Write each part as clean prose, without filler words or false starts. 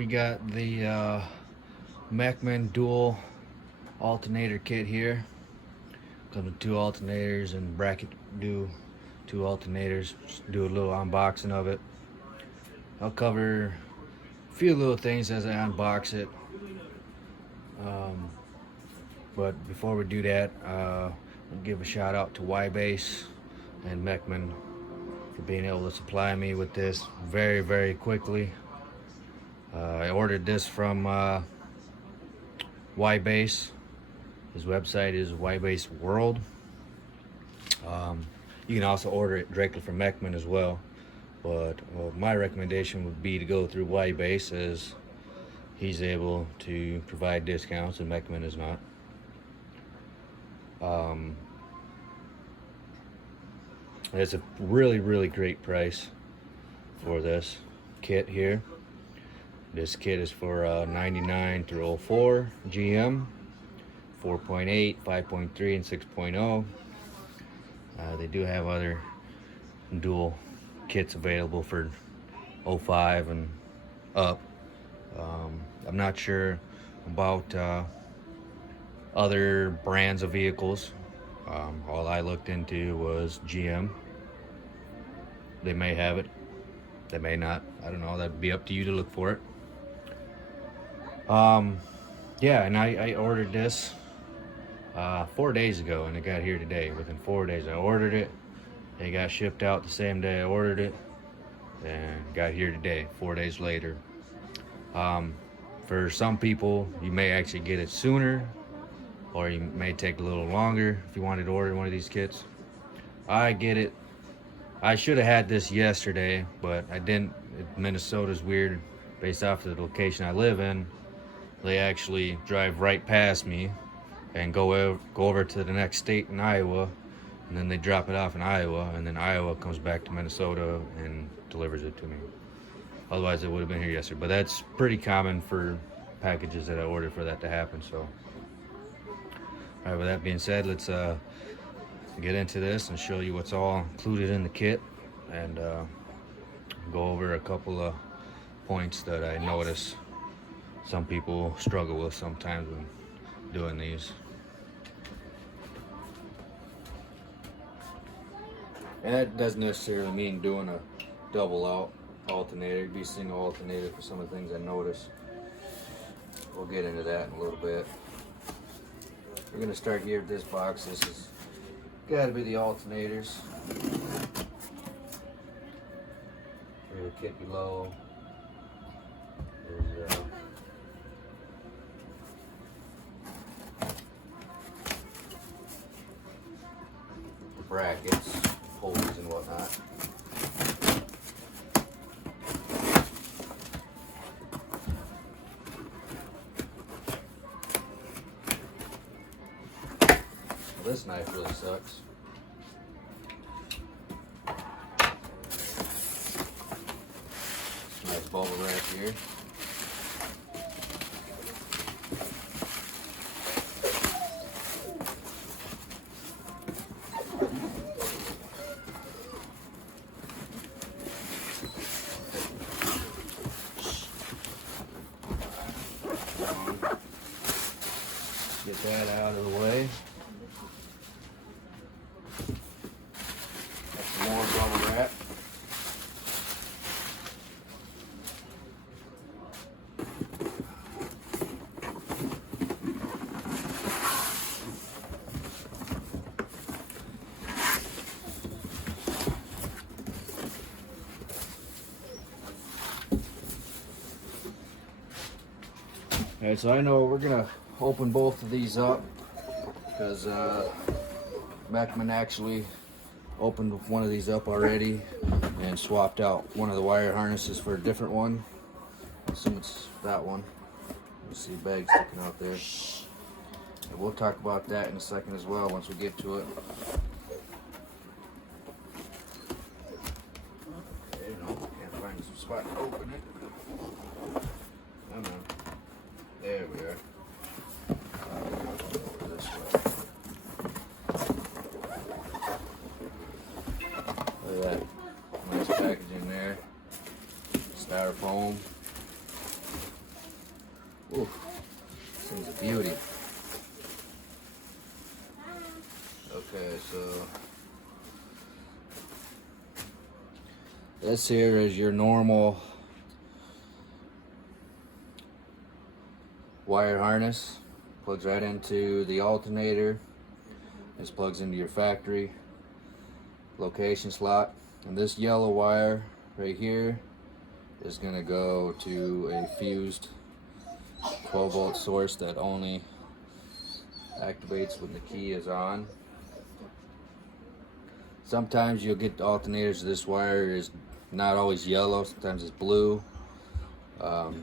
we got the Mechman.dual alternator kit here. Comes with 2 alternators and bracket do 2 alternators. Just do a little unboxing of it. I'll cover a few little things as I unbox it. But before we do that, I'll give a shout out to YBass and Mechman for being able to supply me with this very quickly. I ordered this from ybass. His website is ybassworld. You can also order it directly from Mechman as well, but my recommendation would be to go through ybass, as he's able to provide discounts and Mechman is not. It's a really great price for this kit here. This kit is for 99 through 04 GM, 4.8, 5.3, and 6.0. They do have other dual kits available for 05 and up. I'm not sure about other brands of vehicles. All I looked into was GM. They may have it, they may not. I don't know, that'd be up to you to look for it. Yeah, and I ordered this 4 days ago, and it got here today. Within 4 days I ordered it. It got shipped out the same day I ordered it, and got here today, 4 days later. For some people, you may actually get it sooner, or you may take a little longer if you wanted to order one of these kits. I get it. I should have had this yesterday, but I didn't. Minnesota's weird. Based off of the location I live in, they actually drive right past me and go over to the next state in Iowa, and then they drop it off in Iowa, and then Iowa comes back to Minnesota and delivers it to me. Otherwise, it would have been here yesterday. But that's pretty common for packages that I ordered for that to happen. So, all right, with that being said, let's get into this and show you what's all included in the kit, and go over a couple of points that I notice some people struggle with sometimes when doing these. And that doesn't necessarily mean doing a double out alternator. It'd be single alternator for some of the things I notice. We'll get into that in a little bit. We're gonna start here with this box. This has gotta be the alternators. Here's the kit below. There's the brackets, pulleys and whatnot. Well, this knife really sucks. Nice bubble wrap here. Get that out of the way. Got some more bubble wrap. Alright, so I know we're gonna open both of these up because Mechman actually opened one of these up already and swapped out one of the wire harnesses for a different one. I assume it's that one. You see bags sticking out there. And we'll talk about that in a second as well once we get to it. Okay, no, can't find some spot to open it. Come on. There we are. Over this way. Look at that. Nice packaging there. Styrofoam. This thing's a beauty. Okay, so this here is your normal wire harness. Plugs right into the alternator. This plugs into your factory location slot. And this yellow wire right here is going to go to a fused 12-volt source that only activates when the key is on. Sometimes you'll get alternators. This wire is not always yellow, sometimes it's blue. The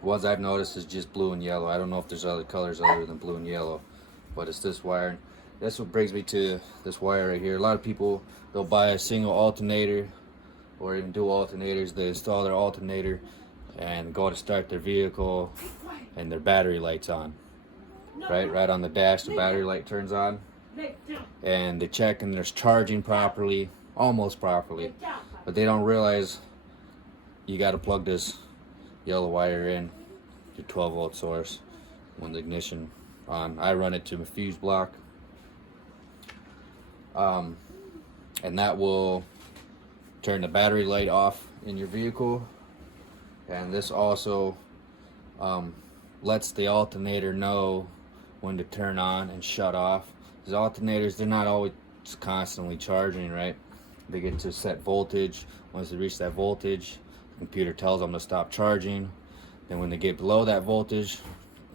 ones I've noticed is just blue and yellow. I don't know if there's other colors other than blue and yellow, but it's this wire. That's what brings me to this wire right here. A lot of people, they'll buy a single alternator or even dual alternators. They install their alternator and go to start their vehicle and their battery light's on. Right on the dash, the battery light turns on. And they check and there's charging properly, almost properly. But they don't realize you got to plug this yellow wire in your 12-volt source when the ignition on. I run it to my fuse block, and that will turn the battery light off in your vehicle. And this also lets the alternator know when to turn on and shut off. These alternators, they're not always constantly charging, right? They get to set voltage. Once they reach that voltage, the computer tells them to stop charging. Then when they get below that voltage, the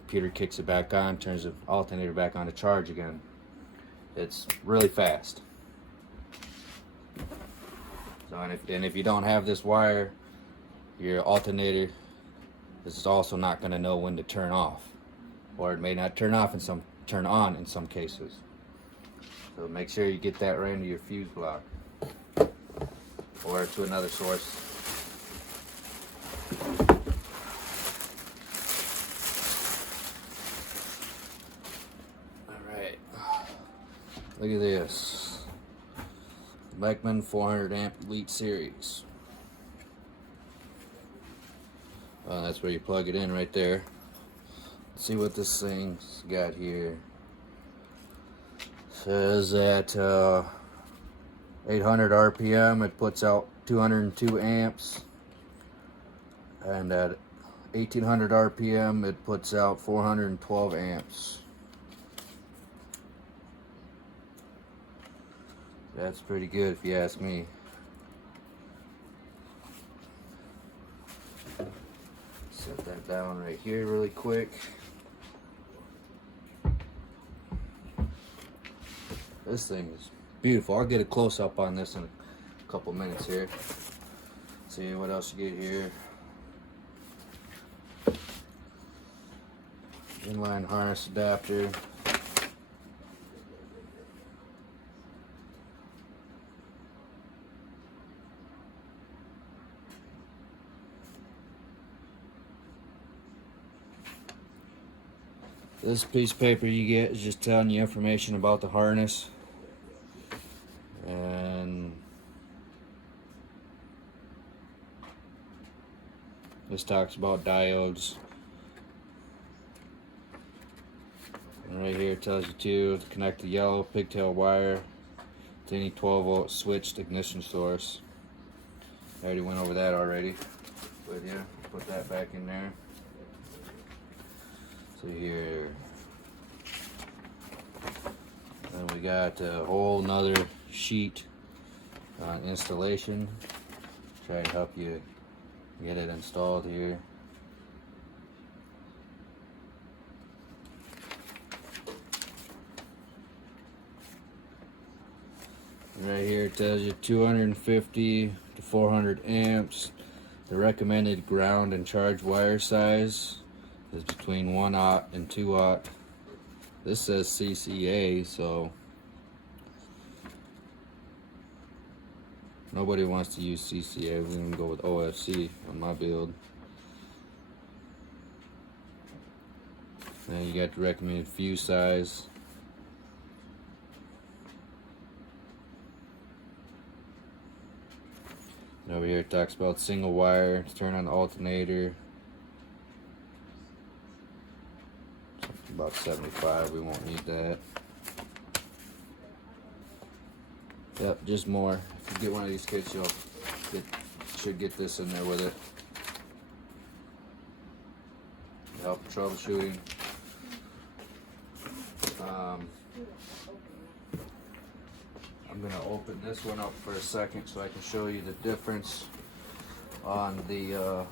computer kicks it back on, turns the alternator back on to charge again. It's really fast. So, and if you don't have this wire, your alternator is also not going to know when to turn off, or it may not turn off and turn on in some cases. So make sure you get that right into your fuse block or to another source. Alright, look at this. Mechman 400 amp Elite Series. That's where you plug it in right there. Let's see what this thing's got here. Says at 800 RPM it puts out 202 amps, and at 1800 RPM it puts out 412 amps. That's pretty good if you ask me. Set that down right here really quick. This thing is beautiful. I'll get a close-up on this in a couple minutes here. See what else you get here. Inline harness adapter. This piece of paper you get is just telling you information about the harness. And this talks about diodes. And right here it tells you to connect the yellow pigtail wire to any 12-volt switched ignition source. I already went over that already with you. Put that back in there. So here, then we got a whole nother sheet on installation. Try to help you get it installed here. Right here it tells you 250 to 400 amps. The recommended ground and charge wire size is between 1/0 and 2/0. This says CCA, so nobody wants to use CCA. We're gonna go with OFC on my build. Then you got the recommended fuse size. And over here it talks about single wire to turn on the alternator. about 75. We won't need that. Yep, just more. If you get one of these kits, should get this in there with it. Help troubleshooting. I'm gonna open this one up for a second so I can show you the difference on the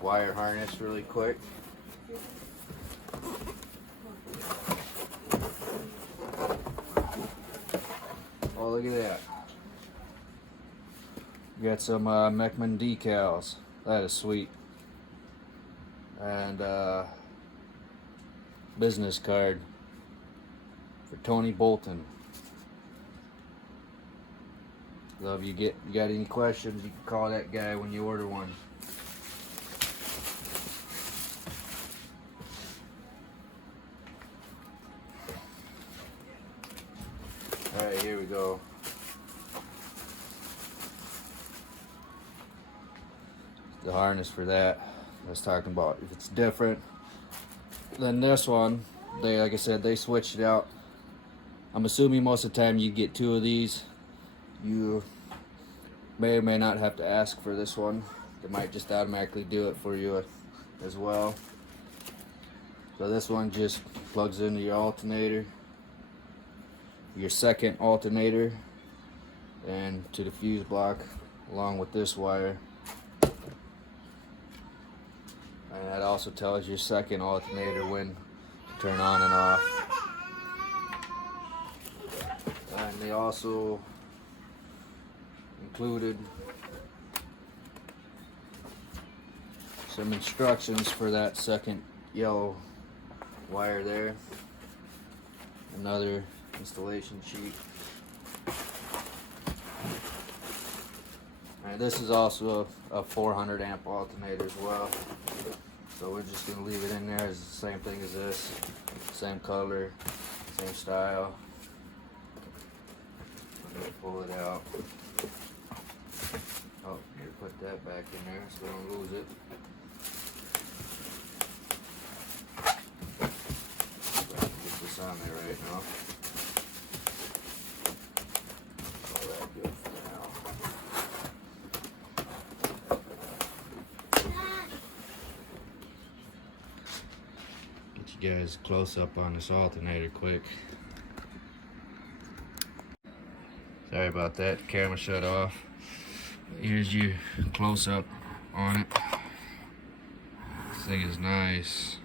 wire harness really quick. Oh, look at that. We got some Mechman decals. That is sweet. And business card for Tony Bolton. So if you got any questions, you can call that guy when you order one. Alright, here we go. The harness for that. I was talking about if it's different than this one. They, like I said, they switched it out. I'm assuming most of the time you get two of these. You may or may not have to ask for this one. They might just automatically do it for you as well. So this one just plugs into your alternator, your second alternator, and to the fuse block along with this wire. And that also tells your second alternator when to turn on and off. And they also included some instructions for that second yellow wire there. Another installation sheet. And this is also a 400 amp alternator as well. So we're just going to leave it in there. It's the same thing as this. Same color, same style. I'm going to pull it out. Oh, here, put that back in there so we don't lose it. Get this on there right now. All that good for now. You guys close up on this alternator quick. Sorry about that, the camera shut off. Here's your close up on it. This thing is nice.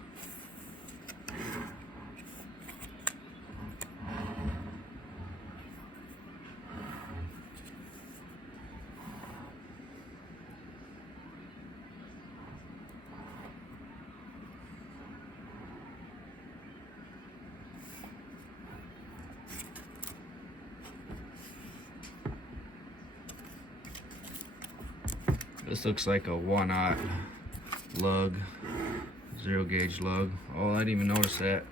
This looks like a 1/0 lug, 0 gauge lug. Oh, I didn't even notice that.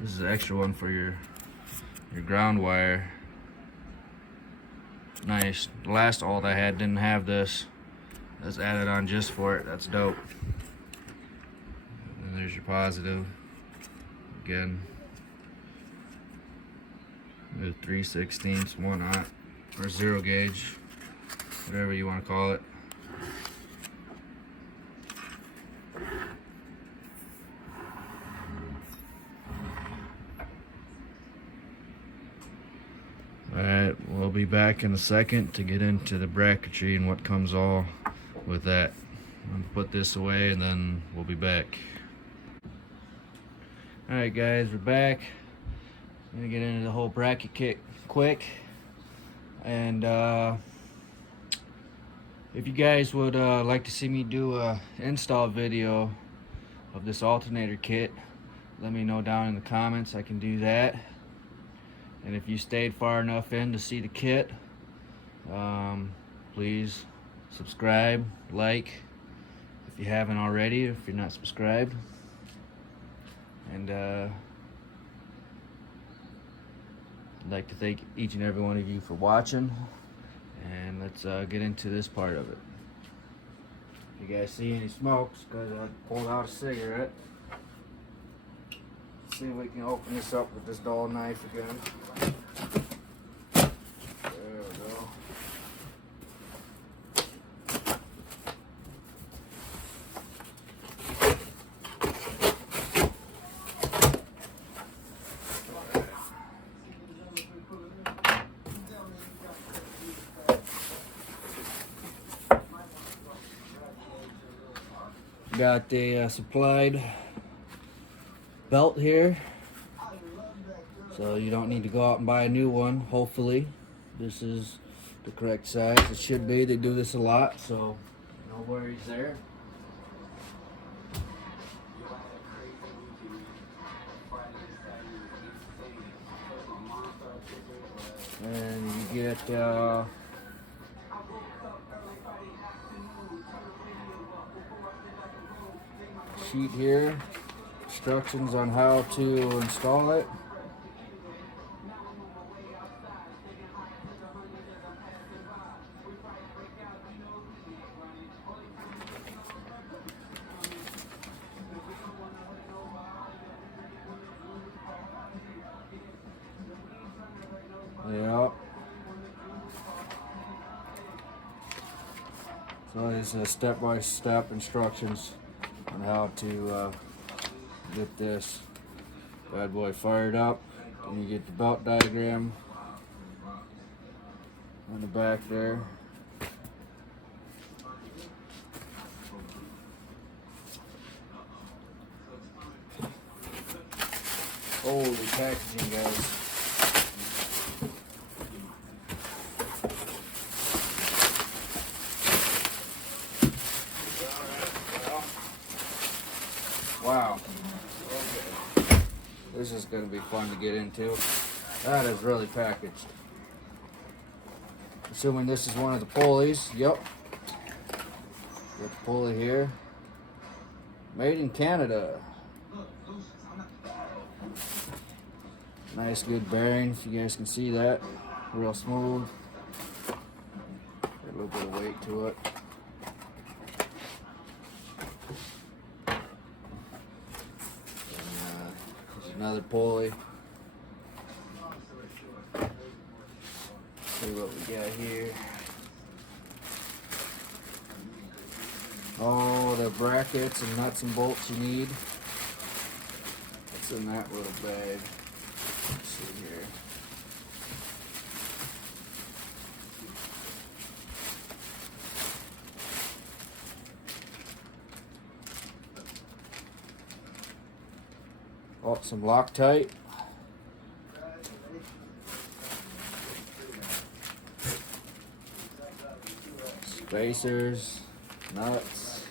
This is an extra one for your ground wire. Nice. The last alt I had didn't have this. That's added on just for it. That's dope. And there's your positive. Again, with 3/16, 1/0, or 0 gauge, whatever you want to call it. Alright, we'll be back in a second to get into the bracketry and what comes all with that. I'm gonna put this away and then we'll be back. Alright guys, we're back. I'm gonna get into the whole bracket kit quick. And if you guys would like to see me do a install video of this alternator kit, let me know down in the comments. I can do that. And if you stayed far enough in to see the kit, please subscribe, like if you haven't already, if you're not subscribed. And I'd like to thank each and every one of you for watching. And let's get into this part of it. You guys see any smokes? Because I pulled out a cigarette. Let's see if we can open this up with this dull knife again. There we go. Got the supplied belt here, so you don't need to go out and buy a new one. Hopefully this is the correct size. It should be. They do this a lot, so no worries there. And you get sheet here, instructions on how to install it. Yep. So it's step-by-step instructions on how to get this bad boy fired up. And you get the belt diagram on the back there. Holy packaging, guys. Wow. Okay. This is going to be fun to get into. That is really packaged. Assuming this is one of the pulleys. Yep. Got the pulley here. Made in Canada. Nice good bearing, if you guys can see that. Real smooth. Got a little bit of weight to it. Another pulley. See what we got here. Oh, the brackets and nuts and bolts you need. What's in that little bag? Let's see here. Oh, some Loctite. Spacers, nuts,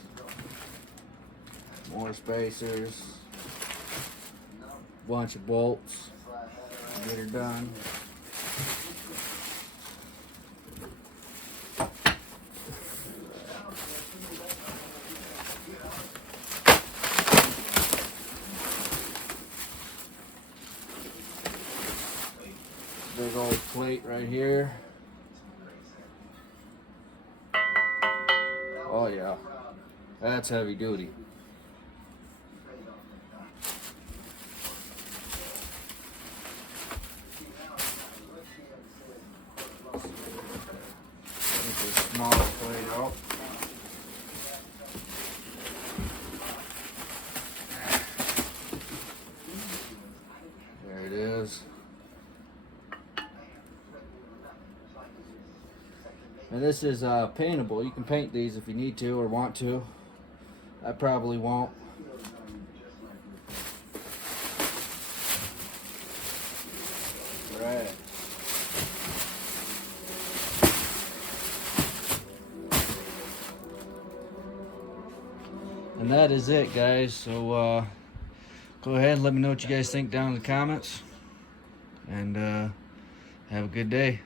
more spacers, bunch of bolts. Get her done. Big old plate right here. Oh yeah, that's heavy duty. Get this smaller plate out. There it is. And this is paintable. You can paint these if you need to or want to. I probably won't. Right. And that is it, guys. So go ahead and let me know what you guys think down in the comments. And have a good day.